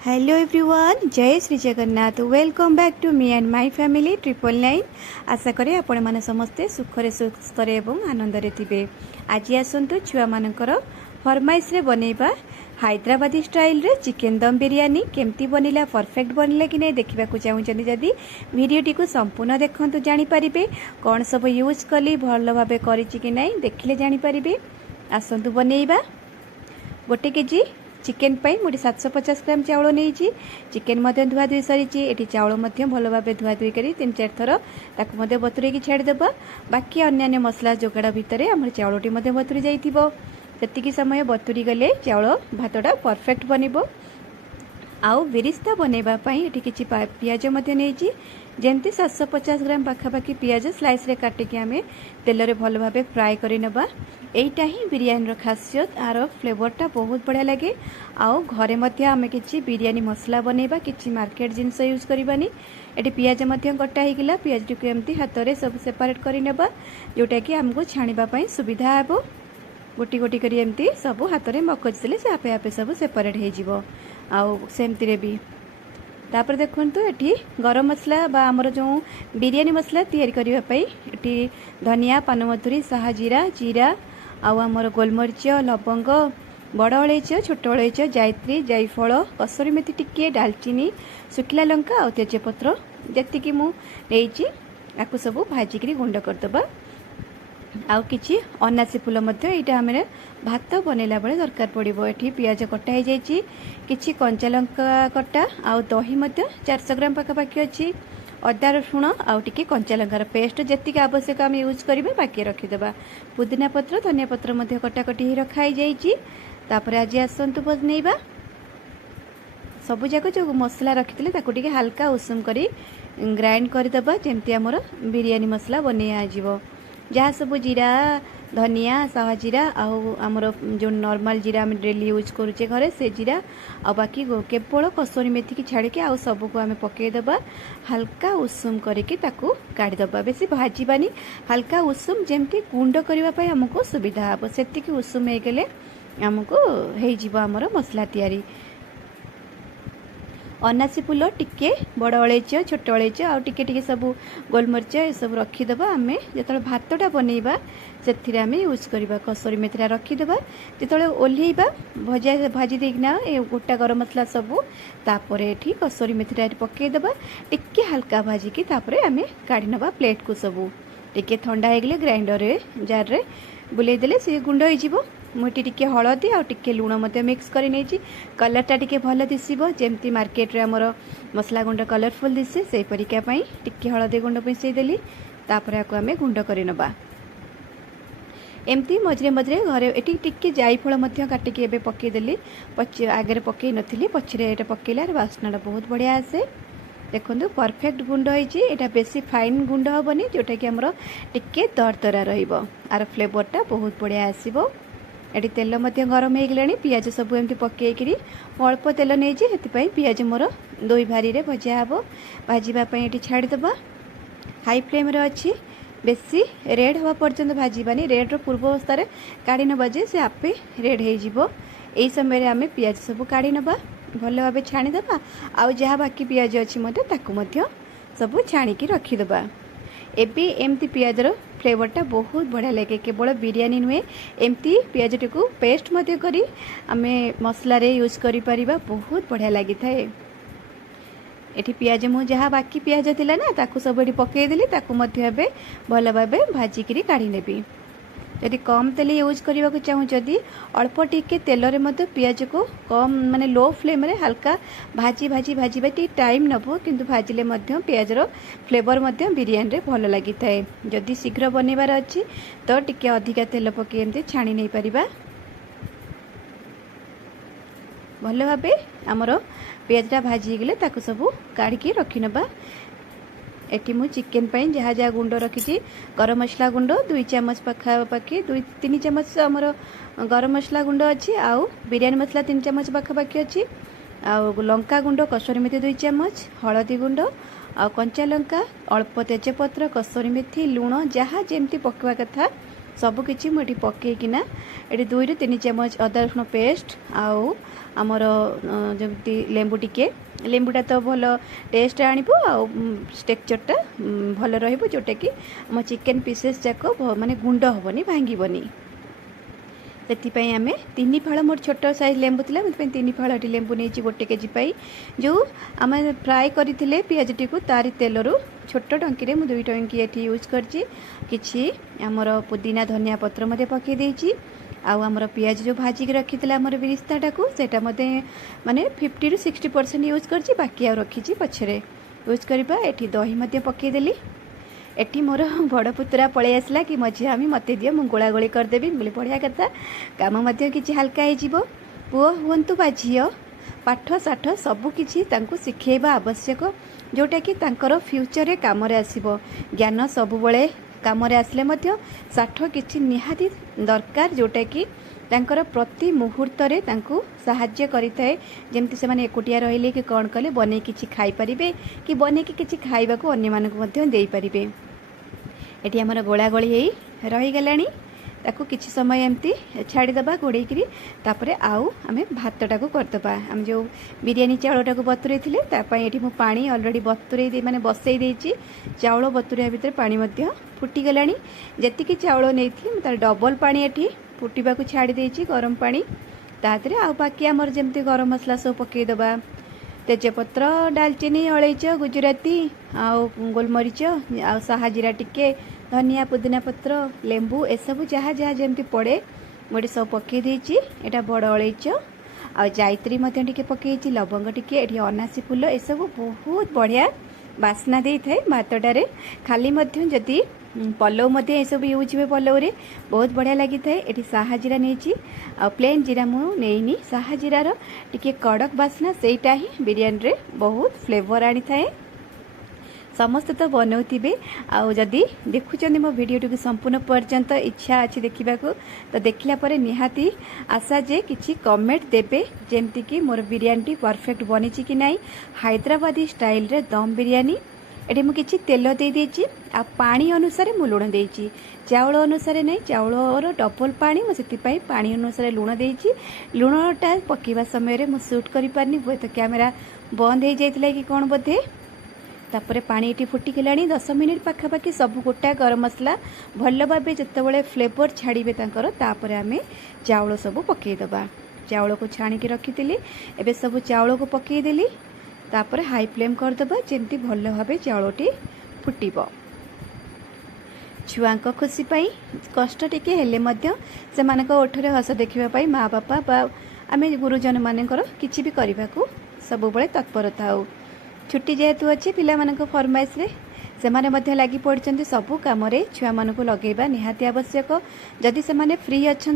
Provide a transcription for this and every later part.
Hello everyone, जय Shri Jagannath. Welcome back to me and my family 999। आशा करे आपण माने समस्ते सुखरे सुस्थरे एवं आनंदरे थिबे। आज आसंतु छुआ मानकर फरमाइश रे बनेबा हैदराबादी स्टाइल रे चिकेन दम बिरयानी केमती बनिला, परफेक्ट बनले कि नहीं देखा चाहूँ। जदि वीडियोटी को संपूर्ण देखंतु जानि परिबे कौन सब यूज कली भल भाबे करिछि कि नहीं देखिले जानि परिबे। आसंतु बनेइबा। 1 केजी चिकेन पाई मुझे 750 ग्राम चाउल नहीं। चिकेन धुआ धुई सरी। ये चाउल भल भाव धुआ धुई कर 3-4 थर ताकू बतुरे छाड़देबा। बाकी अन्य मसला जोगाड़ भितर आम चाउलटी बतुरी जाती समय बतुरी गले चाउल भातटा परफेक्ट बनब। आउ बिरिस्ता बनवाई ये किसी पियाज नहीं जमती 750 ग्राम पाखापाखि पियाज स्लाइस रे काटिकी आम तेल रे भल भाव फ्राए करनबा। एटा ही बिरयानी खासियत। आर फ्लेवरटा बहुत बढ़िया लगे। आउ घरे मध्य आम किसी बिरयानी मसला बनैबा, किसी मार्केट जिनस यूज करबानी। एटी पियाज कटा होगा। पियाज टी एमती हाथ में सब सेपरेट करनबा जोटा कि आमको छाणीबा पई सुविधा हेबो। गोटी गोटी करी एमती सब हाथ में मकज देले से आपे आपे सब सेपरेट हो जिवो। आउ सेमती रे भी तापर देखंतु एठी गरम मसला बा हमर जो बिरयानी मसला तैयारी करिवा पई एठी धनिया, पानमधुरी, साहा जीरा, जीरा आउ हमर गोलमरिच, लवंग, बड़ अलैच, छोट अलैच, जायत्री, जायफल, कसुरी मेथी टिके, दालचीनी, सुखिला लंका और तेजपत्र जतिकी मु नेइची आकु सब भाजिकी गुंड करदबा। आउ किछि अनासी फूल यहाँ आम भात बनैला बेले दरकार पड़ो। ये पियाज कटा हो जाइए, किछि कंचा लंका कटा आउ दही 400 ग्राम पाखापाखि अच्छी, अदा रसुण आउ टिके कंचा लंकार पेस्ट जी आवश्यक आम यूज करेंगे बाकी रखीदे। पुदीना पत्र, धनिया पत्र कटाकटी रखाई जापर। आज आसतु बनैबा सबुजाक जो मसला रखी हल्का उषुम कर ग्राइंड करदे जमती आमर बिरयानी मसला बनै आजिवो। जहाँ सब जीरा, धनिया, साहा जीरा आउ आमर जो नॉर्मल जीरा आम डेली यूज करुचे घरे से जीरा आ बाकी केवल कसुरी मेथी की छाड़िकी आउ सबको आम पकईदबा। हल्का उषुम करके ताकू काढ़ीदबा। बेसी भाजबानी, हल्का उषुम जमती गुंड करने आमको सुविधा हे। से उषुम होगले आमको हो आमर मसला तैयारी। अनासी फूल टिके, बड़ अलैच, छोट अलैच आउ टिके टिके सब गोलमरिच ये सब रखीदबा। आम जो भातटा बनैबा से आम यूज करवा। कसुरी मेथीटा रखीदबा। जो ओल्हेबा भजा भाजी देना गोटा गरम मसला सबू तापर ये कसुरी मेथीटा पकईदबा। टिके हल्का भाजिकी तापर आम काढ़ी नबा प्लेट को सबू। टिके ठंडा होगले ग्राइंडर जार रे बुलेदेले सी गुंड हो। मुझे टिके हलदी आ टिके लुण मिक्स कर कलरटा टिके भल दिशो जमती मार्केट रे आमर मसला गुंड कलरफुल दिशे से परिका टिके हलदी गुंड मिसईदेली तापर आपको आम गुंड करनबा। एमती मझे मझे घरे ये टिके जायफल काटिकी एबे पकईदेली। आगे पकई नथिली, पछरे एटा पकईला बास्नाटा बहुत बढ़िया आसे। देखो परफेक्ट गुंड होइछि। एटा बेसी फाइन गुंड हेबनी जोटा कि आमर टिके दरदरा रहिबो। आर फ्लेवरटा बहुत बढ़िया आसीबो। ये तेल गरम हो गलानी। पियाज सब एमती पकईकरी अल्प तेल नहीं पियाज मोर 2 भारी रे भजा हे। भाजवाई ये छाड़देबा। हाई फ्लेम रे अच्छी, बेसी रेड हवा पर्यंत भाजबानी। रेड पूर्व अवस्था काढ़ी नबा जे से आपे रेड हो। यही समय आम पियाज सब काढ़ी नबा, भल भाव छाणीदबा। आउ जहाँ बाकी पियाज अच्छी सब छाणिकी रखीदबा। एबी एमती पियाजर फ्लेवरटा बहुत बढ़िया लगे। केवल बिरयानी नुहे, एमती पियाज टी को पेस्ट करी आमे मसला रे यूज करि परिबा। बहुत बढ़िया लगी थाए। एठी पियाज मु जहाँ बाकी पियाज थिला ना ताकू सब एठी पकई देली। ताकू भल भाबे भाजिकी काढ़ी नेबी। यदि कम तेल यूज करने को चाहूँ, जदि अल्प टिके तेल रे पियाज को कम माने लो फ्लेम रे हल्का भाजी भाजी भाजी टी टाइम नबो, किंतु भाजिले पियाजर फ्लेवर बिरयानी रे भल लगी थाए। जदि शीघ्र बनैबार अच्छी तो टिके अधिका तेल पकई एमती छाणी नहीं परिबा। भल भाबे आमर पियाजटा भाजी गले ताकू सब काढ़ी रखी नबा। एटी मु चिकेन पाई जहाँ जहाँ गुंड रखी, गरम मसला गुंड 2 चामच पाखापाखि, 2-3 चामच आमर गरम मसला गुंड अच्छी, आउ बिरयानी मसला 3 चामच पाखापाखि अच्छी, आउ लंका गुंड, कसुरी मेथी 2 चामच, हलदी गुंड आउ कंचा लंका, अल्प तेजपत्र, कसुरी मेथी, लुण जहाँ जमती पकवा कथा सबकि मुझे पकईकिना ये 2 ରୁ 3 ଚାମଚ अदा रसुण पेस्ट आउ आमर जमी लेंबू टिके लेंबूटा तो भल टेस्ट आणिबो आउ टेक्सचरटा भल रहिबो जोटा कि आम चिकेन पीसेस जाक माने गुंड हेबनी भांगीबनी से आम 3 फाड़ मोर छोट साइज लेंबू थी 3 फाड़ लेंबू नहीं 1 केजी पाई जो आम फ्राए करते पियाज टी तारी तेलरू छोट टंकी में 2 टंकी ये यूज करछि आमर पुदीना धनिया पत्र मध्य पकई देछि आमर पियाज जो भाजिक रखी आमर बिरिस्ताटा को सेटा माने 50 ରୁ 60% यूज करछि बाकी आ रखी पछरे यूज करबा एठी दही मध्य पकईदेली एटी मोर बड़ पुतरा पलि आसला कि मझी आमी मते दियो मु गोला गोली करदेवी बोले बढ़िया कथा काम कि हल्का हो पुओ हुंतु बा झील पाठ साठ सबकि शिखेबा आवश्यक जोटा कि तांकर फ्यूचर काम आसब ज्ञान सबुबले काम आसले साठ किछि निहाती दरकार जोटा कि तांकर प्रति मुहूर्त रे तांकु सहाय्य करिथाए जेमति से माने एकुटिया रहिले कि कौन कले बने किछि खाई परिबे कि बने कि किछि खाइबा को अन्य मानक मध्य देई परिबे। एटी हमर गोला गोली हेई रही गलानी ताकू किछि समय एमती छाड़ी दबा घोड़े करी तापरे आउ आमे भातटा को करदबा हम जो बिरयानी चावलटा को बतुरे थिले तापाई एटी मु पानी ऑलरेडी बतुरे दे माने बसई देछि चावल बतुरिया भीतर पानी मध्य फुटी गलानी जति कि चावल नेथि तार डबल पानी एटी फुटिबा को छाड़ी देछि गरम पानी तातरे आ बाकी हमर जेमती गरम मसला सब पकई दबा तेजपत्र डालचीनी अलैच गुजराती आउ गोलमरीच आ साहा जीरा टिके धनिया पुदीना पत्र लेंबू एसबू जहाँ जहाँ जमी पड़े मुझे सब पकई देछि एटा बड़ अलैच आ जायत्री मध्य टिके पकई लवंग टिके एठी अनासी फूल एसबू बहुत बढ़िया बास्ना दे थाए भातटारे खाली मध्य जदि पलव मध्य ये सब यूज हुए पलव रे बहुत बढ़िया लगी थाए एठी साहा जीरा नहीं आ प्लेन जीरा मु नेइनी साहा जीरार टिके कड़क बास्ना सेटा ही बिरयानी रे बहुत फ्लेवर आनी थाए समस्त तो बनाऊे आदि देखुं मो भिडियो संपूर्ण पर्यंत इच्छा अच्छी देखा तो देखला पर निहाती आशा जे किसी कमेंट देबे जेमती कि मोर बिरयानी परफेक्ट बनी कि नहीं हैदराबादी स्टाइल रे दम बिरयानी एटी मु किछि तेल दे देछि आ पानी अनुसार मु लुण देछि चावल अनुसार नहीं चावल डबल पानी मु सेति पई पानी अनुसार लुण देछि लुणटा पकेवा समय रे मु शूट करि पारनी होय तो कैमरा बंद हो जाइतिला कि कोन बोधे तापरे पानी ये फुटी गलानी 10 मिनिट पाखापाखि सब गोटा गरम मसला भल भाव जिते फ्लेवर छाड़े तापर आम चावल सब पकईदबा चावल को छाणिकी रखी एबे सब चावल को पकईदेली तापर हाई फ्लेम करदबा जेमती भल भाव चावलटी फुटिब छुआ खुशी पाई कष्ट टिके हेले मध्य सेमानक ओठरे हस देखिबा माँ बापा बा आम गुरुजन मानकर किछि भी करने को सबुबले तत्परता हो छुट्टी जेहेतु अच्छी पिला फरमाइश रे सेमाने मध्य लगी पड़ते सबू कम छुआ मान लगेगा निहाती आवश्यक जदि से फ्री अच्छा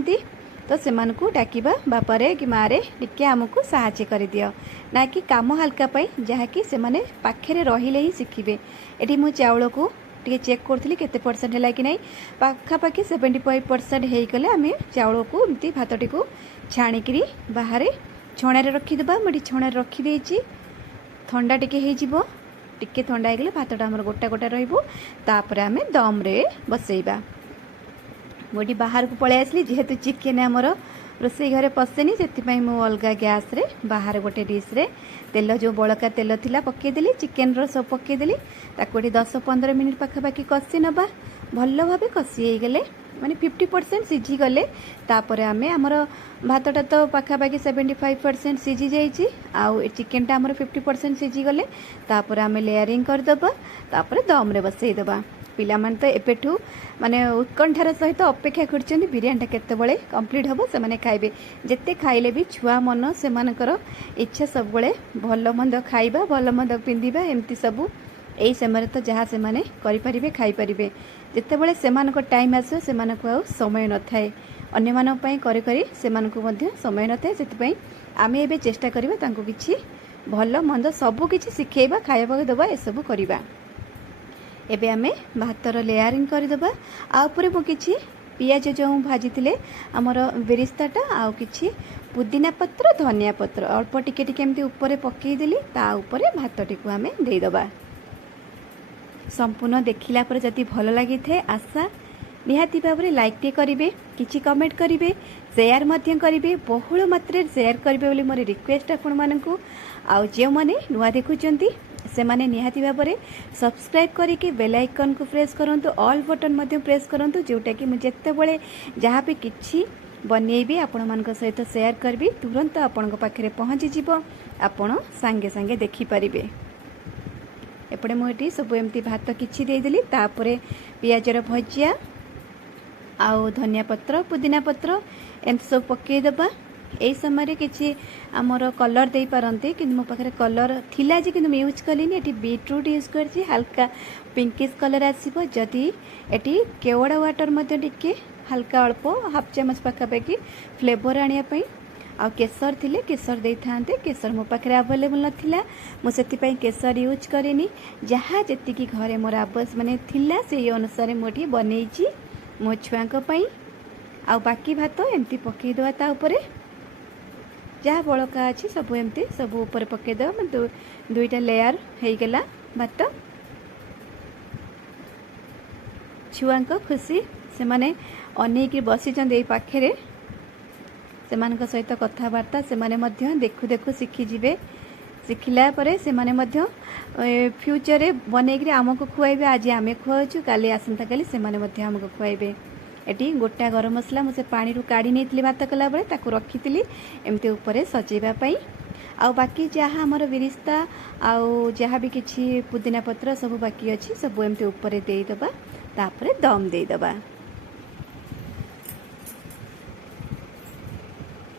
तो से डाकिबा बापारे कि माँ रे टिके आमको साहाय्य कर दियो ना कि काम हल्का पाई जहाँकि से पाखे रहिले ही शिखिबे। एटी मु चावल को टे चेक करी केते परसेंट है कि नहीं पाखापाखि 75% होगले आम चावल को एमती भातटी को छाणिकी बाहर छणारे रखीदबा मुझे छणारे रखीदे थंडा टिके हो टिके थंडा हो गले भातटा आमर गोटा गोटा रहिबो तापर आम दम रे बसैबा मुझे बाहर को पळै आसली जेहेतु चिकेन आमर रोसई घरे पसेनी से मु अलग गैस रे बाहर गोटे डिश रे तेल जो बड़का तेल थिला पकईदेली चिकेन रो सब पकईदेली ताको 10-15 मिनिट पाखापाखि कषि नबा भल भाव कषि हो गले माने 50% सिझी गले तापर आमे आमर भातटा तो पाखापाखि 75% सिझी जाइए आउ चिकेनटा आमर 50% सिझी गले तापर आमे लेयरिंग करदबा तापर दम रे बसईदबा पिला मन तो एपेठू माने उत्कंठार सहित अपेक्षा करछन बिरयानीटा केतेबेले कंप्लीट हबो से माने खाइबे जेते खाइले भी छुआ मन से मानकर इच्छा सब बेले भल मंद खाइबा भल मंद पिंदिबा एमती सबू एई समय तो जहाँ से माने करि परिबे खाइ परिबे जेतेबेले सेमानक टाइम आसो सेमानक आ समय न थाए अन्य मानक पई करि करि सेमानक मध्ये समय न थाए सेति पई आमे एबे चेष्टा करिबा तांको किछि भल मंद सबु किछि सिखेइबा खाइबा देबा ए सब करिबा एबे आमे भातर लेयरिंग करदबा आ ऊपर मु किछि पियाज जो भाजी थिले हमर बेरिस्ताटा आ किछि पुदीना पत्र धनिया पत्र अल्प टिके टिके एमती ऊपर पकई देली ता ऊपर भातटी को आमे देई दबा संपूर्ण देखिला पर जति भल लागि थे आशा निहाती भाव में लाइक टे करेंगे, किसी कमेंट करेंगे, शेयर मध्य करेंगे, बहुल मात्रा शेयर करेंगे बोली मोर रिक्वेस्ट आपण मानकू। आउ जो मैंने नुआ देखुंट से माने निहाती भाव में सब्सक्राइब करके बेल आइकन को प्रेस करूँ, ऑल बटन मध्य प्रेस करूँ, जोटा कि मुझे जितेबाला जहाँ भी किसी बनइबी आपण मान सहित शेयर करी तुरंत आपण पाखे पहुँची जीव, आपण सांगे सांगे देखिपारे। एपटे मुझे सब एमती भात किछि देदेली, तापरे पियाजर भजिया आउ धनिया पत्र पुदीना पत्र एमती सब पकईदबा। यही समय किसी आमर कलर दे पारती कि मो पाखे कलर थिला जे कि यूज कलिनी। एटी बीटरूट यूज करछि, हल्का पिंकिश कलर आसीबो। जदि एटी केवड़ा वाटर मध्य टिके हल्का अल्प हाफ चामच पाखापाखि फ्लेवर आनिया पई। आ केसर थिले केसर दे थांते, केसर मो पाखे अवेलेबल नथिला, मु सेति केसर यूज करेनी। जहाँ जेतिकी घरे मोर आबस माने थिला से अनुसार मोटी बनईची मो छुआंक पई। आ बाकी भात एमती पकई दवा, ता ऊपर जहाँ बड़का अच्छी सब एमती सब ऊपर पकई दवा। दुईटा लेयर हो गला भात। छुआंक खुशी से माने अनेक बसी पाखे से सहित कथबार्ता से माने देखु देखु शिखिजे। शिखिला परे से माने फ्यूचर रे बनईकि आमको खुआइबे। आज आम खुआचु, काली आसंता काली से माने आमको खुआइबे। एटी गोटा गरम मसला मुझे पानी रू काढ़ी नहीं भात कला बेले ताकू रखी एमती ऊपर सजेबा पई। आ बाकी जहाँ आमर बिरिस्ता आउ जहाँ भी किसी पुदीना पत्र सब बाकी अच्छी सब एमती ऊपर देदबा, तापरे दम देदबा।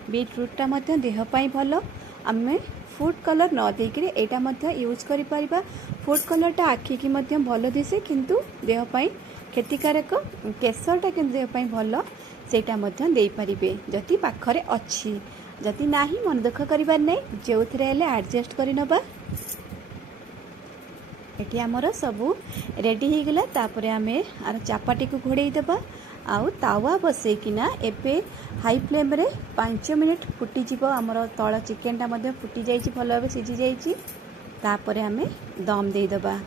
बीटरूटा मध्य देह पाई भल। आमे फूड कलर न देकरी एटा मध्य यूज करि परिबा। फूड कलरटा आखि की मध्य भल दिसे, किंतु देह पाई क्षतिकारक। केसरटा कि देह पाई भल, सेटा मध्य देई परिबे जति पाखरे अच्छी। जति नाही मन दुख करिबार नै, जोथिरे हेले एडजस्ट करि नबा। एटी हमर सबु रेडी हो गला। तापरे आमे आर चापाटी को घोड़े देबा। आउ तावा बसैकिना एबे हाई फ्लेम रे 5 मिनिट फुटी जीवो। आमर तळ चिकेनटा मध्य फुटी जाइछि, भल भाबे सिझी जाइछि। तापरे आमे दम दे दबा।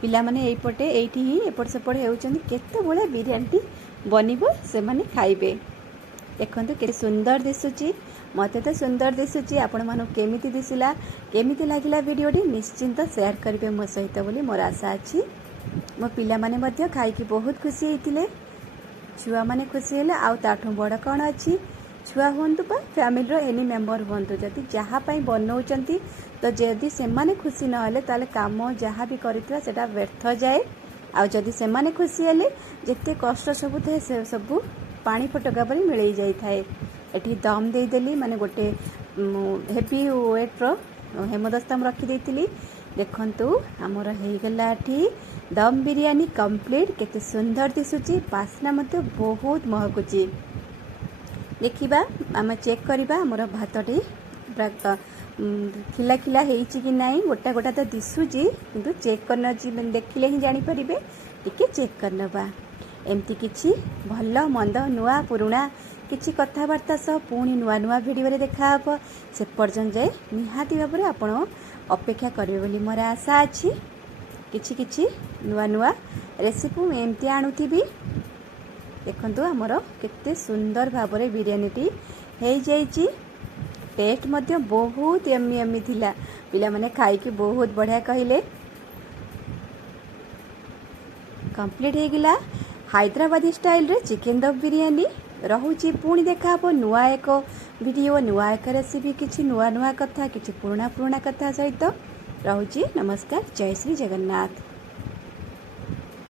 पिला माने एपटे एठी ही एपट सेपट हेउचंदी, केते बळे बिरयानी बनिबो से माने खाइबे। देखंतु केते सुंदर दिसुची, मते तो सुंदर दिसुची। आपण मानु केमिति दिसिला, केमिति लागिला वीडियोटी निश्चिंत शेयर करिवे मो सहित बोली मोर आशा अछि। मो पिला माने मध्य खाइकी बहुत खुशी हेतिले, छुआ माने खुशी हेले। आउ ताठू बड़ कौन अच्छी, छुआ हुंतु बा फैमिली रो एनी मेंबर हुंतु, जदि जहाँ पाई बनौचंती तो जदि से माने खुशी न हेले ताले काम जहाँ भी करितरा सेटा व्यर्थ जाए। आउ जदि से माने खुशी हेले जेते कष्ट सब थाए से सब पानी फटका परी मिलई जाई थाए। एठी दम दे देली, माने गोटे हेवी वेट रो हेमदस्ता रखी देइतिली। देखंतु हमर हे गला एठी दम बिरयानी कंप्लीट। केते सुंदर दिसुची, बास्ना मते बहुत महकुची। देखिबा आम चेक करिबा हमर भातटी पूरा खिला खिला हेइची कि नाही। गोटा गोटा तो दिसुची, किंतु चेक करना जी देखिले ही जानि परिबे। टिके चेक करनबा। एमती किछि भल मंद नुआ पुरुणा किछि कथाबार्ता सह पुणी नुआ नुआ वीडियो रे देखा हबो। से पर्यंत जाए निहाती भाव में आपण अपेक्षा करिवे बोली मोर आशा अछि। किछि किछि नुआ नुआ रेसिपी मैं एमती आणुथिबी। देखंतु हमर केते सुंदर भाव में बिरयानीटी हेइ जाइछि। टेस्ट मध्य बहुत यम्मी यम्मी थिला। पिला माने खाइकी बहुत बढ़िया कहिले। कंप्लीट हो गला हैदराबादी स्टाइल रे चिकेन दम बिरयानी। रहुची पुणी देखा हबो नुआ एक वीडियो, नुआ एक रेसिपी, किछि नुआ नुआ कथा, किछि पुराना पुराना कथा सहित। रहुची नमस्कार, जय श्री जगन्नाथ।